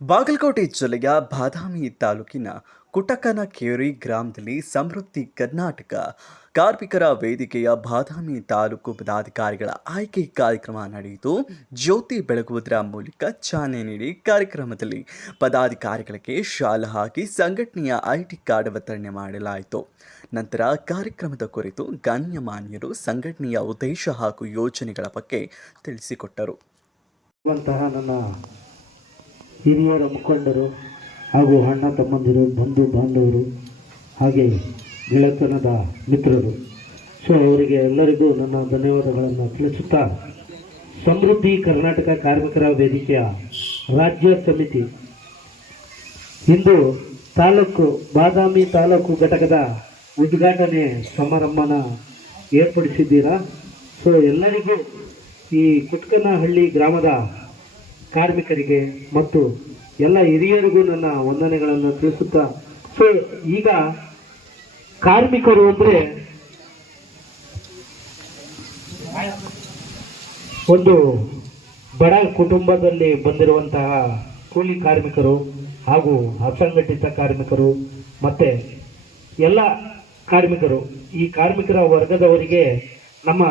ಬಾಗಲಕೋಟೆ ಜಿಲ್ಲೆಯ ಬಾದಾಮಿ ತಾಲೂಕಿನ ಕುಟಕನಕೇರಿ ಗ್ರಾಮದಲ್ಲಿ ಸಮೃದ್ಧಿ ಕರ್ನಾಟಕ ಕಾರ್ಮಿಕರ ವೇದಿಕೆಯ ಬಾದಾಮಿ ತಾಲೂಕು ಪದಾಧಿಕಾರಿಗಳ ಆಯ್ಕೆ ಕಾರ್ಯಕ್ರಮ ನಡೆಯಿತು. ಜ್ಯೋತಿ ಬೆಳಗುವುದರ ಮೂಲಕ ಚಾಲನೆ ನೀಡಿ ಕಾರ್ಯಕ್ರಮದಲ್ಲಿ ಪದಾಧಿಕಾರಿಗಳಿಗೆ ಶಾಲು ಹಾಕಿ ಸಂಘಟನೆಯ ಐಟಿ ಕಾರ್ಡ್ ವಿತರಣೆ ಮಾಡಲಾಯಿತು. ನಂತರ ಕಾರ್ಯಕ್ರಮದ ಕುರಿತು ಗಣ್ಯಮಾನ್ಯರು ಸಂಘಟನೆಯ ಉದ್ದೇಶ ಹಾಗೂ ಯೋಜನೆಗಳ ಬಗ್ಗೆ ತಿಳಿಸಿಕೊಟ್ಟರು. ನನ್ನ ಹಿರಿಯರ ಮುಖಂಡರು ಹಾಗೂ ಅಣ್ಣ ತಮ್ಮಂದಿರು, ಬಂಧು ಬಾಂಧವರು, ಹಾಗೆ ಗೆಳೆತನದ ಮಿತ್ರರು, ಅವರಿಗೆ ಎಲ್ಲರಿಗೂ ನನ್ನ ಧನ್ಯವಾದಗಳನ್ನು ತಿಳಿಸುತ್ತಾ, ಸಮೃದ್ಧಿ ಕರ್ನಾಟಕ ಕಾರ್ಮಿಕರ ವೇದಿಕೆಯ ರಾಜ್ಯ ಸಮಿತಿ ಇಂದು ಬಾದಾಮಿ ತಾಲೂಕು ಘಟಕದ ಉದ್ಘಾಟನೆ ಸಮಾರಂಭನ ಏರ್ಪಡಿಸಿದ್ದೀರಾ. ಎಲ್ಲರಿಗೂ ಈ ಕುಟ್ಕನಹಳ್ಳಿ ಗ್ರಾಮದ ಕಾರ್ಮಿಕರಿಗೆ ಮತ್ತು ಎಲ್ಲ ಹಿರಿಯರಿಗೂ ನನ್ನ ವಂದನೆಗಳನ್ನು ತಿಳಿಸುತ್ತಾ, ಈಗ ಕಾರ್ಮಿಕರು ಅಂದರೆ ಒಂದು ಬಡ ಕುಟುಂಬದಲ್ಲಿ ಬಂದಿರುವಂತಹ ಕೂಲಿ ಕಾರ್ಮಿಕರು ಹಾಗೂ ಅಸಂಘಟಿತ ಕಾರ್ಮಿಕರು ಮತ್ತೆ ಎಲ್ಲ ಕಾರ್ಮಿಕರು, ಈ ಕಾರ್ಮಿಕರ ವರ್ಗದವರಿಗೆ ನಮ್ಮ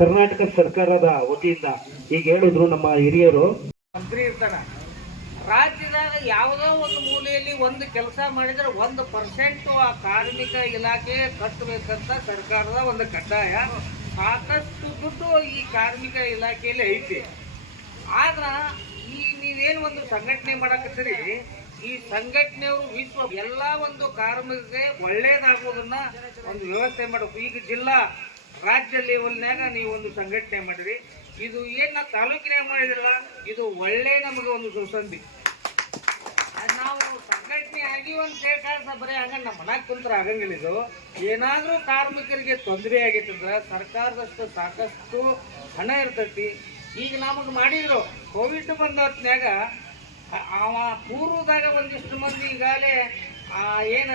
ಕರ್ನಾಟಕ ಸರ್ಕಾರದ ವತಿಯಿಂದ ಈಗ ಹೇಳಿದ್ರು ನಮ್ಮ ಹಿರಿಯರು, ಮಂತ್ರಿ ಇರ್ತಾರ. ರಾಜ್ಯದಾಗ ಯಾವುದೋ ಒಂದು ಮೂಲೆಯಲ್ಲಿ ಒಂದು ಕೆಲಸ ಮಾಡಿದ್ರೆ 1% ಆ ಕಾರ್ಮಿಕ ಇಲಾಖೆ ಕಟ್ಟಬೇಕಂತ ಸರ್ಕಾರದ ಒಂದು ಕಡ್ಡಾಯ. ಸಾಕಷ್ಟು ದುಡ್ಡು ಈ ಕಾರ್ಮಿಕ ಇಲಾಖೆಯಲ್ಲಿ ಐತಿ. ಆದ್ರ ನೀವೇನು ಒಂದು ಸಂಘಟನೆ ಮಾಡಕತ್ತೀರಿ, ಈ ಸಂಘಟನೆಯವರು ವಿಶ್ವ ಎಲ್ಲ ಒಂದು ಕಾರ್ಮಿಕರಿಗೆ ಒಳ್ಳೇದಾಗೋದನ್ನ ಒಂದು ವ್ಯವಸ್ಥೆ ಮಾಡಬೇಕು. ಈಗ ಜಿಲ್ಲಾ ರಾಜ್ಯ ಲೆವೆಲ್ನಾಗ ನೀವು ಒಂದು ಸಂಘಟನೆ ಮಾಡಿರಿ. ಇದು ಏನು ನಾವು ತಾಲೂಕಿನಾಗ ಮಾಡಿದ್ರಲ್ಲ, ಇದು ಒಳ್ಳೆ ನಮಗೆ ಒಂದು ಸುಸಂಧಿ. ನಾವು ಸಂಘಟನೆ ಆಗಿವ ಅಂತ ಹೇಳ್ಕಾಸ ಬರೀ ಹಂಗ ನಮ್ಮ ಮನಾಗ ಕುಂತ್ರ ಆಗಂಗಿಲ್ಲ. ಇದು ಏನಾದರೂ ಕಾರ್ಮಿಕರಿಗೆ ತೊಂದರೆ ಆಗೈತಂದ್ರೆ ಸರ್ಕಾರದಷ್ಟು ಸಾಕಷ್ಟು ಹಣ ಇರ್ತೈತಿ. ಈಗ ನಮಗೆ ಮಾಡಿದ್ರು ಕೋವಿಡ್ ಬಂದ ಹೊತ್ನ್ಯಾಗ ಅವ ಪೂರ್ವದಾಗ ಒಂದಿಷ್ಟು ಮಂದಿ ಈಗಾಗಲೇ ಏನು